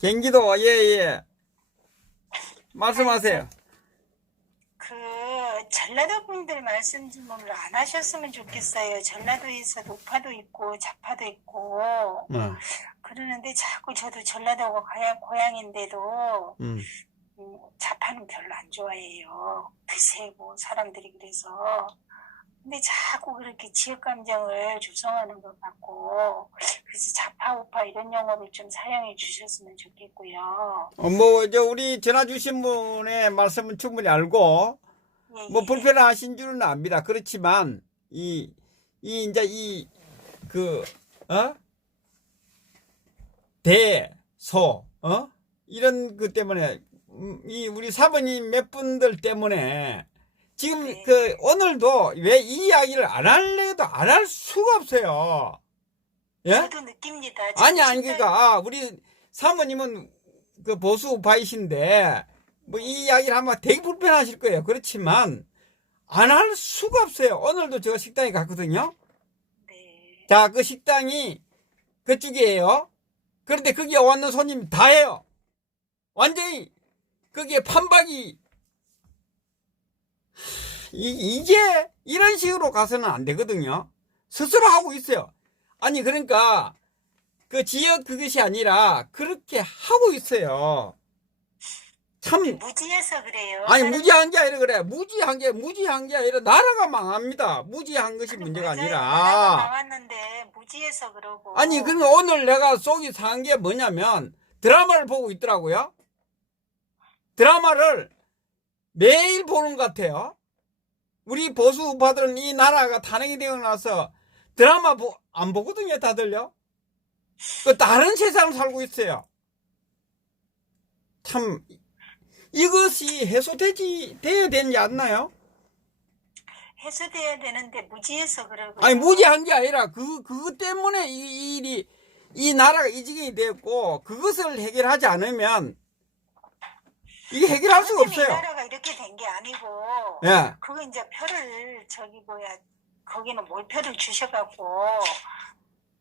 경기도, 예, 예. 아니, 말씀하세요. 그, 전라도 분들 말씀 좀 안 하셨으면 좋겠어요. 전라도에서 노파도 있고, 좌파도 있고, 어, 그러는데 자꾸 저도 전라도가 고향인데도, 음. 좌파는 별로 안 좋아해요. 드세고, 사람들이 그래서. 근데 자꾸 그렇게 지역 감정을 조성하는 것 같고, 그래서 좌파, 우파 이런 용어를 좀 사용해 주셨으면 좋겠고요. 우리 전화 주신 분의 말씀은 충분히 알고, 예, 뭐, 예. 불편하신 줄은 압니다. 그렇지만, 이제 그, 어? 이런 것 때문에, 우리 사모님 몇 분들 때문에, 지금 네. 오늘도 왜 이 이야기를 안 할래도 안 할 수가 없어요. 예? 저도 느낍니다. 아니, 그러니까, 우리 사모님은 그 보수 우파이신데, 뭐 이 이야기를 하면 되게 불편하실 거예요. 그렇지만, 안 할 수가 없어요. 오늘도 저 식당에 갔거든요. 네. 자, 그 식당이 그쪽이에요. 그런데 거기에 왔는 손님 다예요. 완전히 거기에 판박이 이게 이런 식으로 가서는 안 되거든요. 스스로 하고 있어요. 아니 그러니까 그 지역 그것이 아니라 그렇게 하고 있어요. 참 무지해서 그래요. 아니 무지한 게 아니라 그래. 무지한 게 아니라 나라가 망합니다. 무지한 것이 그래, 문제가 맞아요. 나라가 아니라 망했는데 무지해서 그러고. 아니 그러니까 오늘 내가 속이 상한 게 뭐냐면 드라마를 보고 있더라고요. 드라마를 매일 보는 것 같아요. 우리 보수 우파들은 이 나라가 탄핵이 되고 나서 드라마 안 보거든요, 다들요. 그 다른 세상을 살고 있어요. 참 이것이 돼야 되지 않나요? 해소돼야 되는데 무지해서 그러고. 아니 무지한 게 아니라 그것 때문에 이 일이 이 나라가 이 지경이 됐고 그것을 해결하지 않으면 이게 해결할 수가 그것 때문에 이 없어요. 나라가 이렇게 된 게 아니고. 예. 그거 이제 표를 거기는 몰표를 주셔갖고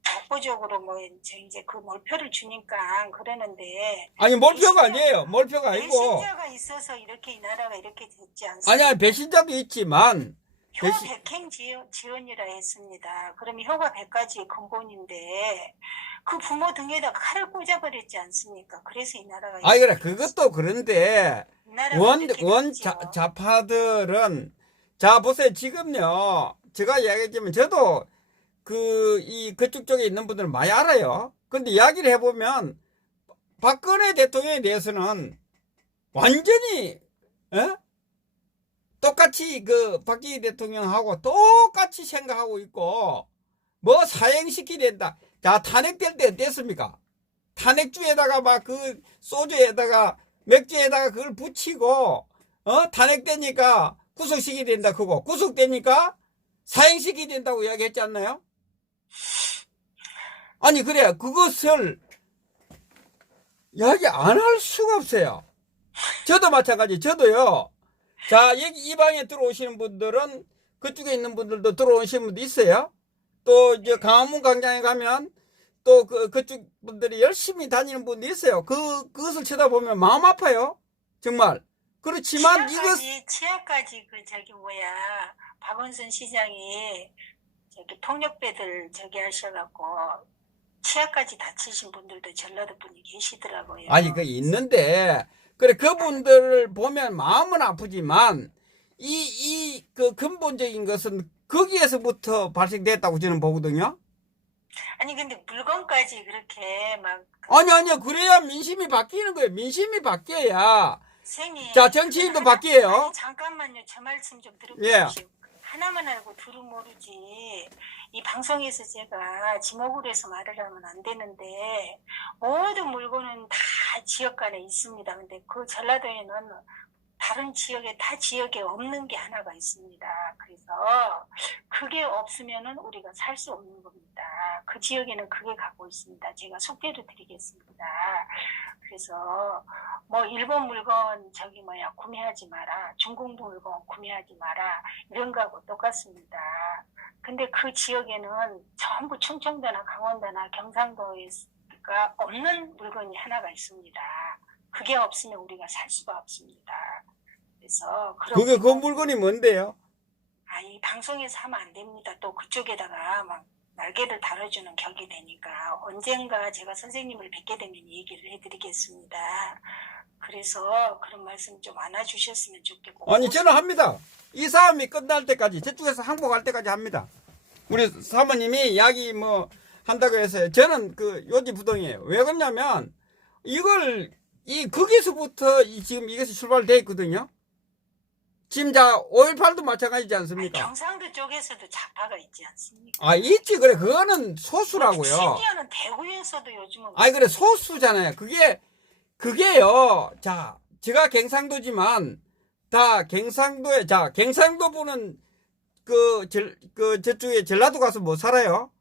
독보적으로 뭐 이제 그 몰표를 주니까 그러는데. 아니 몰표가 아니에요. 몰표가 아니고 배신자가 있어서 이렇게 이 나라가 이렇게 됐지 않습니까? 아니 배신자도 있지만 효과 100행 지원이라 했습니다. 그러면 효과 100가지의 근본인데 그 부모 등에다 칼을 꽂아버렸지 않습니까? 그래서 이 나라가 아니 그래 이렇게 그것도 그런데 이 나라가 이렇게 됐죠. 좌파들은 자 보세요 지금요 제가 이야기했지만 저도 그쪽 쪽에 있는 분들은 많이 알아요. 근데 이야기를 해보면 박근혜 대통령에 대해서는 완전히 똑같이 그 박정희 대통령하고 똑같이 생각하고 있고 뭐 사형시키야 된다. 자 탄핵될 때 어땠습니까? 탄핵주에다가 막 그 소주에다가 맥주에다가 그걸 붙이고 탄핵되니까 구속시켜야 된다 그거 구속되니까 사형시켜야 된다고 이야기했지 않나요? 아니 그래 그것을 이야기 안 할 수가 없어요. 저도 마찬가지 저도요. 자 여기 이 방에 들어오시는 분들은 그쪽에 있는 분들도 들어오시는 분도 있어요. 또 이제 강화문 광장에 가면 또 그쪽 분들이 열심히 다니는 분도 있어요. 그것을 쳐다보면 마음 아파요. 정말. 그렇지만 치아까지 박원순 시장이 폭력배들 하셔갖고 치아까지 다치신 분들도 전라도 분이 계시더라고요. 아니 그 있는데 그래 그분들을 보면 마음은 아프지만 그 근본적인 것은 거기에서부터 발생됐다고 저는 보거든요. 아니 근데 물건까지 그렇게 막 아니요 그래야 민심이 바뀌는 거예요. 민심이 바뀌어야 선생님, 자 정치인도 바뀌어요. 아니, 잠깐만요. 저 말씀 좀 들어보십시오. 하나만 알고 둘은 모르지. 이 방송에서 제가 지목으로 해서 말을 하면 안 되는데 모든 물건은 다 지역 간에 있습니다. 근데 그 전라도에는 다른 지역에 타 지역에 없는 게 하나가 있습니다. 그래서 그게 없으면은 우리가 살 수 없는 겁니다. 그 지역에는 그게 갖고 있습니다. 제가 속개를 드리겠습니다. 그래서 뭐 일본 물건 구매하지 마라, 중국 물건 구매하지 마라 이런 거하고 똑같습니다. 근데 그 지역에는 전부 충청도나 강원도나 경상도에 보니까 없는 물건이 하나가 있습니다. 그게 없으면 우리가 살 수가 없습니다. 그래서 그게 그 물건이 뭔데요? 이 방송에서 하면 안 됩니다. 또 그쪽에다가 막 날개를 달아주는 격이 되니까 언젠가 제가 선생님을 뵙게 되면 얘기를 해드리겠습니다. 그래서 그런 말씀 좀 안아주셨으면 좋겠고. 아니 저는 합니다. 이 싸움이 끝날 때까지 저쪽에서 항복할 때까지 합니다. 우리 사모님이 이야기 뭐 한다고 해서 저는 그 요지부동이에요. 왜 그러냐면 이걸 거기서부터 지금 이것이 출발되어 있거든요. 지금 자 5.18도 마찬가지지 않습니까? 경상도 쪽에서도 좌파가 있지 않습니까? 있지. 그래 그거는 소수라고요. 심지어는 대구에서도 요즘은 그래 소수잖아요. 그게요. 자 제가 경상도지만 다 경상도에 경상도 분은 저쪽에 전라도 가서 못 살아요.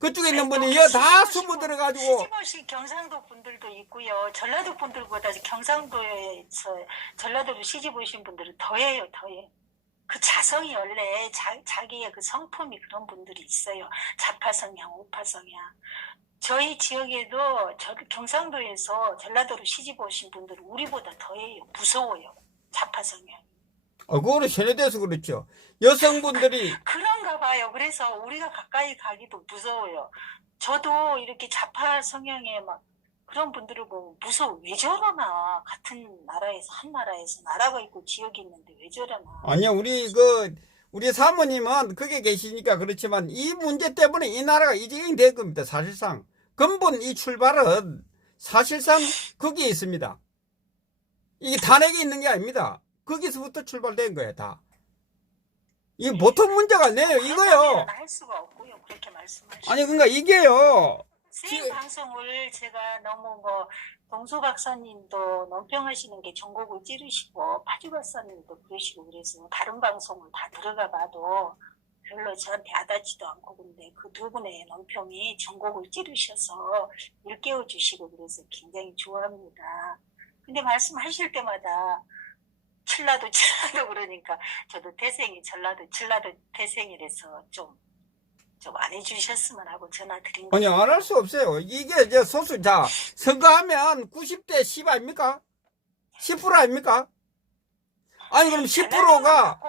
그쪽에 있는 분이 다 숨어 들어가지고. 시집오신 경상도 분들도 있고요. 전라도 분들보다 경상도에서 전라도로 시집 오신 분들은 더해요. 그 자성이 원래 자기의 그 성품이 그런 분들이 있어요. 좌파 성향, 우파 성향. 저희 지역에도 경상도에서 전라도로 시집 오신 분들은 우리보다 더해요. 무서워요. 좌파 성향. 그거는 세뇌돼서 그렇죠. 여성분들이 그런가 봐요. 그래서 우리가 가까이 가기도 무서워요. 저도 이렇게 좌파 성향의 막 그런 분들을 보면 무서워. 왜 저러나. 같은 나라에서 한 나라에서 나라가 있고 지역이 있는데 왜 저러나. 아니요. 우리 사모님은 거기에 계시니까 그렇지만 이 문제 때문에 이 나라가 이직이 된 겁니다. 사실상 근본 이 출발은 사실상 거기에 있습니다. 이게 탄핵이 있는 게 아닙니다. 거기서부터 출발된 거예요, 다. 이게 보통 문제가 아니에요, 이거요. 할 수가 없고요. 그렇게 말씀하시죠. 아니, 그러니까 이게요. 선생님 방송을 제가 너무 동수 박사님도 논평하시는 게 전곡을 찌르시고 파주 박사님도 그러시고 그래서 다른 방송을 다 들어가 봐도 별로 저한테 와닿지도 않고 근데 그 두 분의 논평이 전곡을 찌르셔서 일깨워 주시고 그래서 굉장히 좋아합니다. 근데 말씀하실 때마다 칠라도 그러니까 저도 태생이 전라도 태생이라서 좀 안 해주셨으면 하고 전화 드린 거예요. 아니 안 할 수 없어요. 이게 이제 소수. 자 선거하면 90대 10 아닙니까? 10% 아닙니까? 아니 그럼 10%가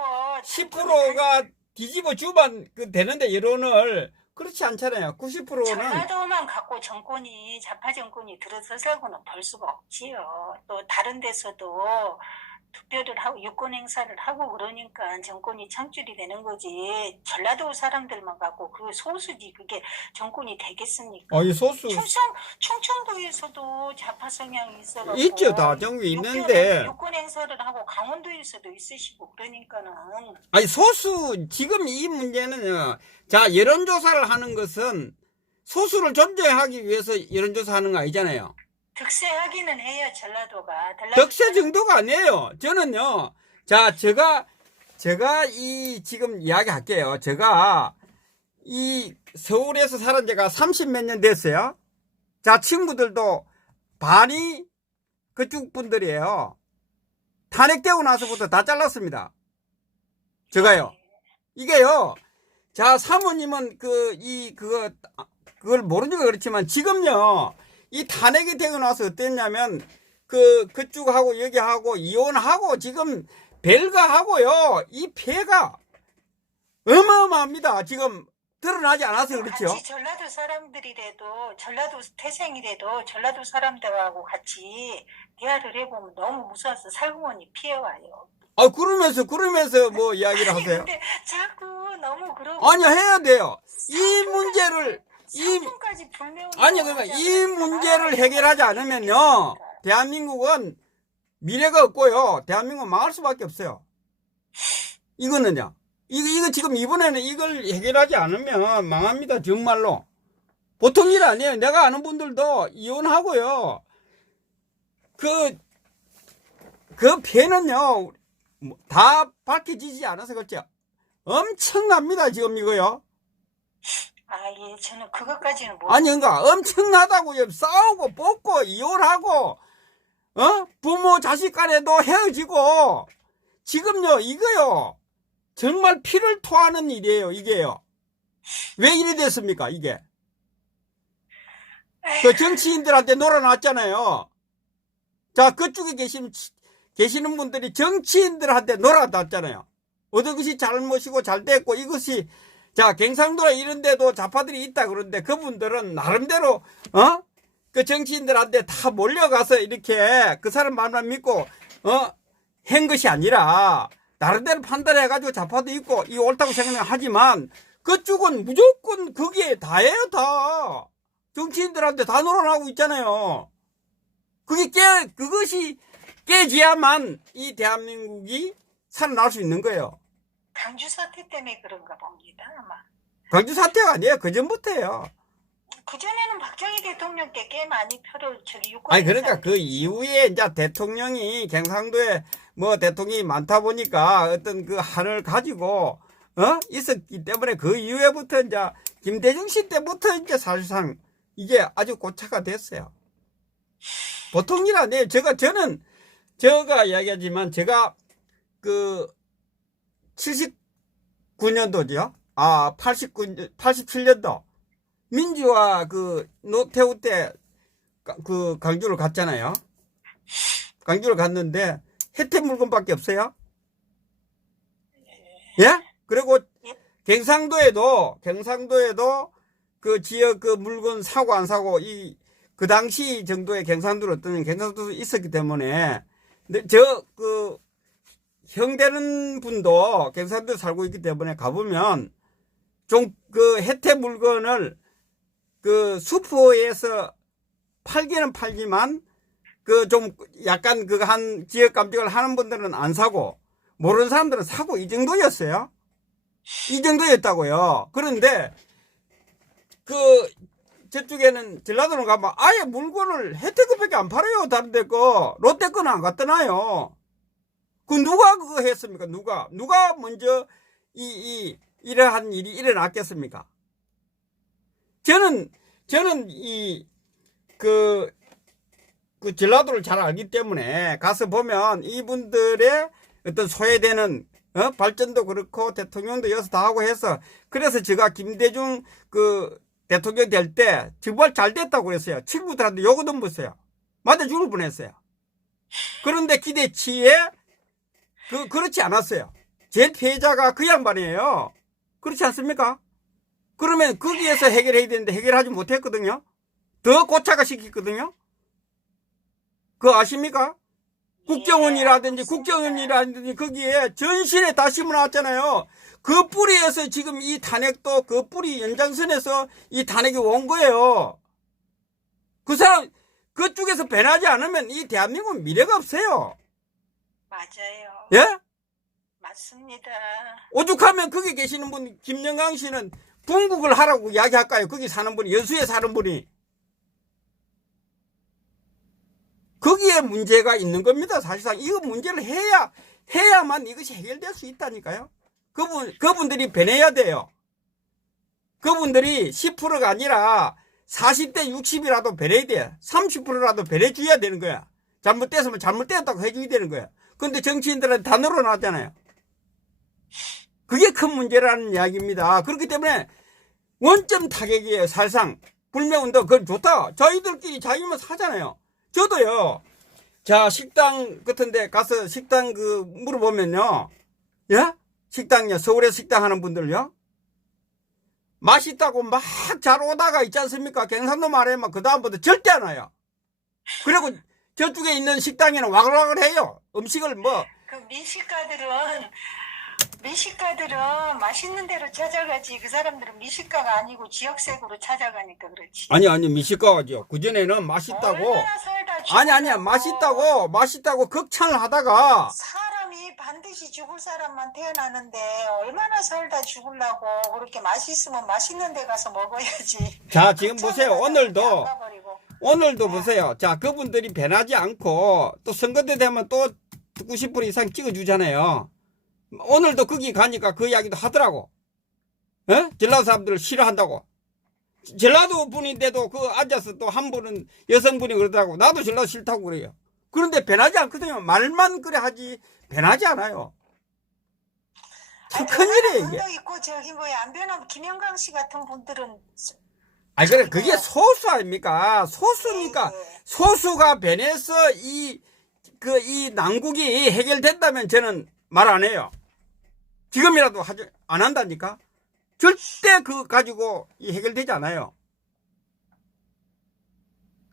뒤집어 주면 되는데 여론을 그렇지 않잖아요. 90%는 전라도만 갖고 정권이 좌파 정권이 들어서서고는 볼 수가 없지요. 또 다른 데서도 투표를 하고 유권 행사를 하고 그러니까 정권이 창출이 되는 거지. 전라도 사람들만 갖고 그 소수지 그게 정권이 되겠습니까? 이 소수 충청도에서도 좌파 성향이 있어가지고 있죠. 다 정부 있는데 유권 행사를 하고 강원도에서도 있으시고 그러니까는 소수 지금 이 문제는요. 자 여론조사를 하는 것은 소수를 존재하기 위해서 여론조사하는 거 아니잖아요. 득세하기는 해요. 전라도가 득세 정도가 아니에요. 저는요. 자 제가 지금 이야기 할게요. 제가 이 서울에서 살은 지가 30몇 년 됐어요. 자 친구들도 반이 그쪽 분들이에요. 탄핵되고 나서부터 다 잘랐습니다. 제가요. 이게요. 자 사모님은 그걸 모르니까 그렇지만 지금요. 이 탄핵이 되고 나서 어땠냐면 그쪽하고 여기하고 이혼하고 지금 별거하고요. 이 폐가 어마어마합니다. 지금 드러나지 않아서 그렇죠. 같이 전라도 사람들이라도 전라도 태생이라도 전라도 사람들하고 같이 대화를 해보면 너무 무서워서 살구머니 피해와요. 그러면서 뭐 이야기를 하세요? 근데 자꾸 너무 그러고 아니요 해야 돼요. 이 문제를 그러니까 이 문제를 해결하지 않으면요. 대한민국은 미래가 없고요. 대한민국은 망할 수밖에 없어요. 이거는요. 이거 지금 이번에는 이걸 해결하지 않으면 망합니다. 정말로. 보통 일 아니에요. 내가 아는 분들도 이혼하고요. 그 피해는요. 다 밝혀지지 않아서 그렇죠. 엄청납니다. 지금 이거요. 예, 저는 그것까지는 못. 아니, 그러니까 엄청나다고요. 싸우고 뽑고 이혼하고, 부모 자식 간에도 헤어지고, 지금요, 이거요. 정말 피를 토하는 일이에요, 이게요. 왜 이래 됐습니까, 이게? 그 정치인들한테 놀아놨잖아요. 자, 그쪽에 계시는 분들이 정치인들한테 놀아놨잖아요. 어떤 것이 잘못이고 잘 됐고 이것이 자, 경상도나 이런 데도 좌파들이 있다 그러는데 그분들은 나름대로 그 정치인들한테 다 몰려가서 이렇게 그 사람 말만 믿고 한 것이 아니라 나름대로 판단해가지고 좌파도 있고 이 옳다고 생각하지만 그쪽은 무조건 거기에 다예요. 다 정치인들한테 다 놀아나고 있잖아요. 그것이 깨져야만 이 대한민국이 살아날 수 있는 거예요. 광주 사태 때문에 그런가 봅니다, 아마. 광주 사태가 아니에요. 그 전부터예요. 그전에는 박정희 대통령께 꽤 많이 표를 유권. 아니, 그러니까 그 이후에 이제 대통령이 경상도에 뭐 대통령이 많다 보니까 어떤 그 한을 가지고, 있었기 때문에 그 이후에부터 이제 김대중 씨 때부터 이제 사실상 이게 아주 고착화 됐어요. 보통 일 아니에요. 제가 이야기하지만 제가 그 79년도죠. 87년도. 민주화 그 노태우 때 그 광주를 갔잖아요. 광주를 갔는데 혜택 물건밖에 없어요. 예? 그리고 경상도에도 그 지역 그 물건 사고 안 사고 그 당시 정도의 경상도로 어떤 경상도도 있었기 때문에 근데 그 형 되는 분도 경상도에 살고 있기 때문에 가보면 좀 그 혜택 물건을 그 슈퍼에서 팔기는 팔지만 그 좀 약간 그 한 지역 감정을 하는 분들은 안 사고 모르는 사람들은 사고 이 정도였어요. 이 정도였다고요. 그런데 그 저쪽에는 전라도는 가면 아예 물건을 혜택급밖에 안 팔아요. 다른 데 거 롯데 거는 안 갖다 놔요. 그 누가 그거 했습니까? 누가 먼저 이러한 일이 일어났겠습니까? 저는 그 전라도를 잘 알기 때문에 가서 보면 이분들의 어떤 소외되는 발전도 그렇고 대통령도 여기서 다 하고 해서 그래서 제가 김대중 그 대통령 될 때 정말 잘 됐다고 그랬어요. 친구들한테 욕을 넘었어요. 맞아 죽을 뻔했어요. 그런데 기대치에 그렇지 않았어요. 제일 피해자가 그 양반이에요. 그렇지 않습니까? 그러면 거기에서 해결해야 되는데 해결하지 못했거든요. 더 고착화 시켰거든요. 그거 아십니까? 국정원이라든지 거기에 전신에 다 심어놨잖아요. 그 뿌리에서 지금 이 탄핵도 그 뿌리 연장선에서 이 탄핵이 온 거예요. 그 사람 그쪽에서 변하지 않으면 이 대한민국은 미래가 없어요. 맞아요. 예? 맞습니다. 오죽하면 거기 계시는 분 김영광 씨는 분국을 하라고 이야기할까요? 거기 사는 분이 여수에 사는 분이 거기에 문제가 있는 겁니다. 사실상 이거 문제를 해야만 이것이 해결될 수 있다니까요. 그분들이 변해야 돼요. 그분들이 10%가 아니라 40대 60이라도 변해야 돼. 30%라도 변해줘야 되는 거야. 잘못됐으면 잘못됐다고 해줘야 되는 거야. 근데 정치인들한테 다 늘어났잖아요. 그게 큰 문제라는 이야기입니다. 그렇기 때문에 원점 타격이에요. 사실상 불매운동 그건 좋다. 저희들끼리 자유면 사잖아요. 저도요. 자, 식당 같은 데 가서 식당 물어보면요. 예? 식당요. 서울에 식당 하는 분들요. 맛있다고 막 잘 오다가 있지 않습니까? 경상도 말하면 그다음부터 절대 안 와요. 그리고 저쪽에 있는 식당에는 와글와글 해요. 음식을 그 미식가들은 맛있는 데로 찾아가지 그 사람들은 미식가가 아니고 지역색으로 찾아가니까 그렇지. 아니 미식가죠. 그전에는 맛있다고 얼마나 살다 아니야 맛있다고 극찬을 하다가 사람이 반드시 죽을 사람만 태어나는데 얼마나 살다 죽으려고 그렇게 맛있으면 맛있는 데 가서 먹어야지. 자 지금 보세요. 오늘도 네. 보세요. 자 그분들이 변하지 않고 또 선거 때 되면 또 90% 이상 찍어주잖아요. 오늘도 거기 가니까 그 이야기도 하더라고. 전라도 사람들을 싫어한다고. 전라도 분인데도 그 앉아서 또 한 분은 여성분이 그러더라고. 나도 전라도 싫다고 그래요. 그런데 변하지 않거든요. 말만 그래 하지 변하지 않아요. 참 큰일이에요 이게. 있고 저기 안 변하면 김영광 씨 같은 분들은 아니, 그래, 그게 소수 아닙니까? 소수니까, 네. 소수가 변해서 이 난국이 해결된다면 저는 말 안 해요. 지금이라도 안 한다니까? 절대 그거 가지고 해결되지 않아요.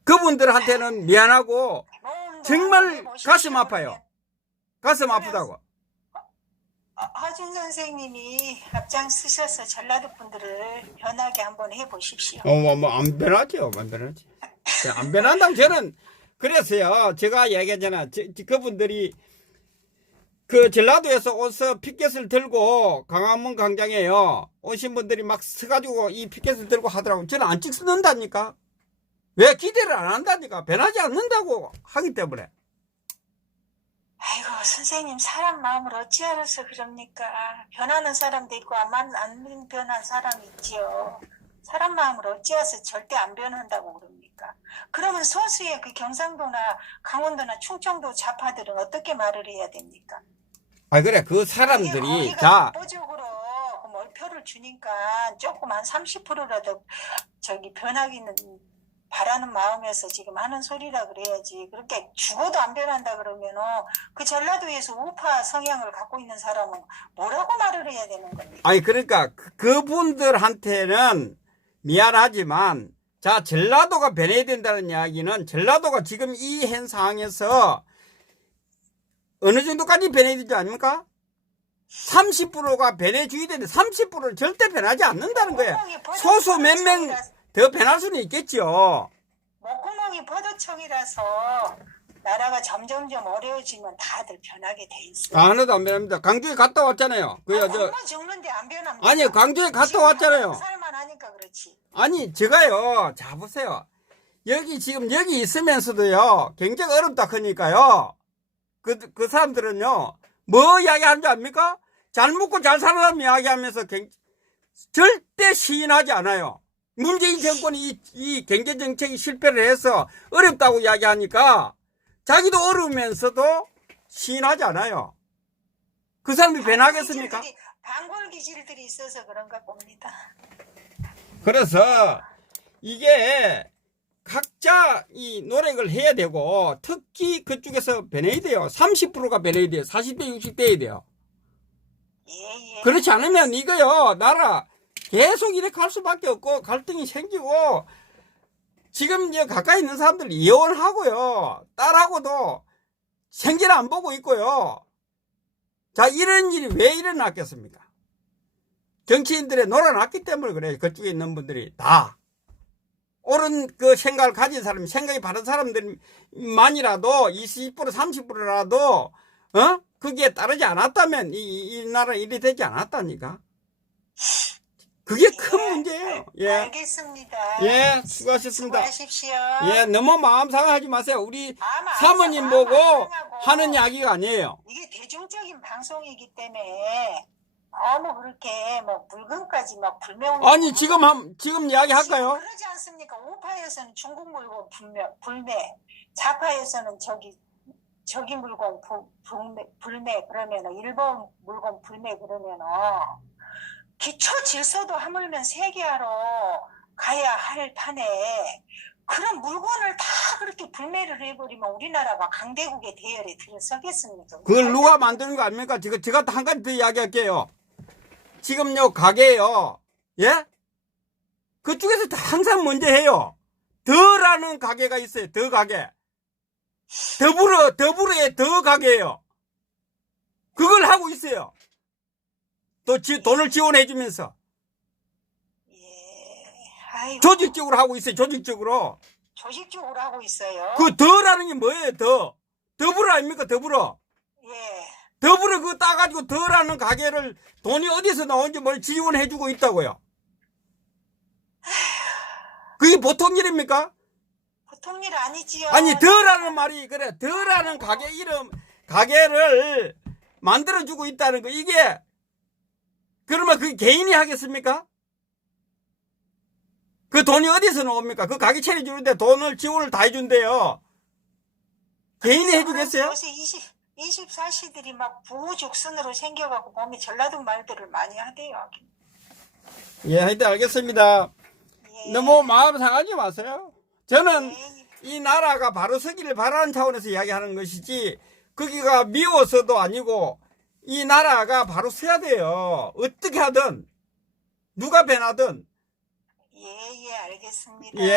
그분들한테는 미안하고, 정말 가슴 아파요. 가슴 아프다고. 하준 선생님이 앞장서셔서 전라도 분들을 변하게 한번 해보십시오. 안 변하죠. 안 변하지. 안 변한다고 저는, 그래서요, 제가 얘기하잖아. 그분들이, 전라도에서 오서 피켓을 들고 광화문 광장에요. 오신 분들이 막 서가지고 이 피켓을 들고 하더라고. 저는 안 찍는다니까. 왜 기대를 안 한다니까. 변하지 않는다고 하기 때문에. 아이고 선생님 사람 마음을 어찌 알아서 그럽니까? 변하는 사람도 있고 안 변한 사람이 있지요. 사람 마음을 어찌 알아서 절대 안 변한다고 그럽니까? 그러면 소수의 그 경상도나 강원도나 충청도 좌파들은 어떻게 말을 해야 됩니까? 그래. 그 사람들이, 법적으로 몰표를 주니까 조금 한 30%라도 변하기는 바라는 마음에서 지금 하는 소리라 그래야지. 그렇게 죽어도 안 변한다 그러면은 그 전라도에서 우파 성향을 갖고 있는 사람은 뭐라고 말을 해야 되는 겁니까? 그러니까 그분들한테는 미안하지만, 전라도가 변해야 된다는 이야기는 전라도가 지금 이 현 상황에서 어느 정도까지 변해야 되지 않습니까? 30%가 변해줘야 되는데 30%는 절대 변하지 않는다는 거예요. 소수 몇 명 더 변할 수는 있겠죠. 목구멍이 포도청이라서 나라가 점점점 어려워지면 다들 변하게 돼 있어요. 하나도 안 변합니다. 광주에 갔다 왔잖아요. 굶어 죽는데 안 변합니다. 아니, 광주에 갔다 왔잖아요. 살만 하니까 그렇지. 아니, 제가요, 자, 보세요. 여기 있으면서도요, 굉장히 어렵다 하니까요. 그 사람들은요, 뭐 이야기하는 줄 압니까? 잘 먹고 잘 사는 사람 이야기하면서 절대 시인하지 않아요. 문재인 정권이 이 경제정책이 실패를 해서 어렵다고 이야기하니까 자기도 어려우면서도 시인하지 않아요. 그 사람이 변하겠습니까? 단골 기질들이 있어서 그런가 봅니다. 그래서 이게 각자 이 노력을 해야 되고, 특히 그쪽에서 변해야 돼요. 30%가 변해야 돼요. 40대, 60대야 돼요. 예. 그렇지 않으면 이거요, 나라 계속 이렇게 갈 수밖에 없고, 갈등이 생기고, 지금 이제 가까이 있는 사람들 이혼하고요, 딸하고도 생계를 안 보고 있고요. 자, 이런 일이 왜 일어났겠습니까? 정치인들의 놀아놨기 때문에 그래요. 그쪽에 있는 분들이 다. 옳은 그 생각을 가진 사람, 생각이 바른 사람들만이라도 20%, 30%라도, 거기에 따르지 않았다면 이 나라 일이 되지 않았다니까. 그게 큰 문제예요. 예. 알겠습니다. 예, 수고하셨습니다. 수고하십시오. 예, 너무 마음 상하지 마세요. 우리 사모님 보고 하는 이야기가 아니에요. 이게 대중적인 방송이기 때문에 너무 그렇게 물건까지 불매운. 아니, 지금 이야기 할까요? 그러지 않습니까? 우파에서는 중국 물건 불매, 좌파에서는 저기 물건 불매 그러면은 일본 물건 불매 그러면은 기초 질서도 하물며 세계화로 가야 할 판에 그런 물건을 다 그렇게 불매를 해버리면 우리나라가 강대국의 대열에 들어서겠습니까? 그걸 누가 만드는 거 아닙니까? 제가 한 가지 더 이야기할게요. 지금요, 가게요. 예? 그쪽에서 항상 먼저 해요. 더라는 가게가 있어요. 더 가게. 더불어의 더 가게예요. 그걸 하고 있어요. 또 돈을 지원해주면서. 예. 아이고. 조직적으로 하고 있어요. 조직적으로. 조직적으로 하고 있어요. 그 더라는 게 뭐예요? 더불어 아닙니까? 더불어. 예. 더불어 그거 따가지고 더라는 가게를 돈이 어디서 나오는지 뭘 지원해주고 있다고요. 그게 보통 일입니까? 보통 일 아니지요. 아니, 더라는 말이, 그래, 더라는 가게를 만들어주고 있다는 거, 이게, 그러면 그게 개인이 하겠습니까? 그 돈이 어디서 나옵니까? 그 가게 차려주는데 돈을 지원을 다 해준대요. 개인이 해주겠어요? 요새 24시들이 부우죽순으로 생겨갖고 보면 전라도 말들을 많이 하대요. 예, 하여튼 알겠습니다. 예. 네. 너무 마음 상하지 마세요. 저는 네. 이 나라가 바로 서기를 바라는 차원에서 이야기하는 것이지, 거기가 미워서도 아니고, 이 나라가 바로 서야 돼요. 어떻게 하든, 누가 변하든. 예, 알겠습니다. 예.